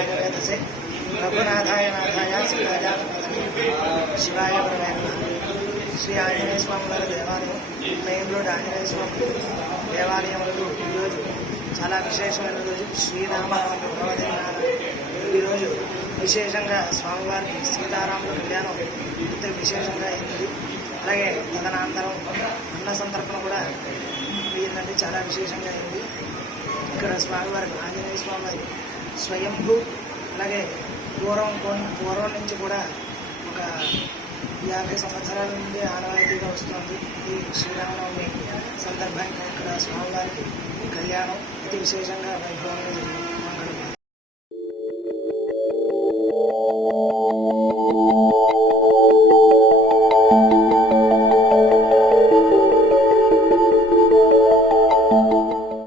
नागवेदसे रघुनाथाय नाथाय सीताजातपतये शिवाय परमे नमः। శ్రీ ఆంజనేయ స్వామి వారి దేవాలయం మెయిన్ రోడ్ ఆంజనేయ స్వామి దేవాలయంలో ఈరోజు చాలా విశేషమైన రోజు శ్రీరామనవమి పర్వదినాన ఈరోజు విశేషంగా స్వామివారికి సీతారాముల కళ్యాణం ఇంత విశేషంగా అయింది. అలాగే తదనంతరం అన్న సంతర్పణ కూడా అయిందంటే చాలా విశేషంగా అయింది. ఇక్కడ స్వామివారికి ఆంజనేయ స్వామి వారి స్వయంభూ అలాగే పూర్వం నుంచి కూడా ఒక 50 సంవత్సరాల నుండి ఆనవాయితీగా వస్తుంది. ఈ శ్రీరామనవమి సందర్భంగా ఇక్కడ స్వామివారికి కళ్యాణం అతి విశేషంగా వైభవంగా జరిగింది.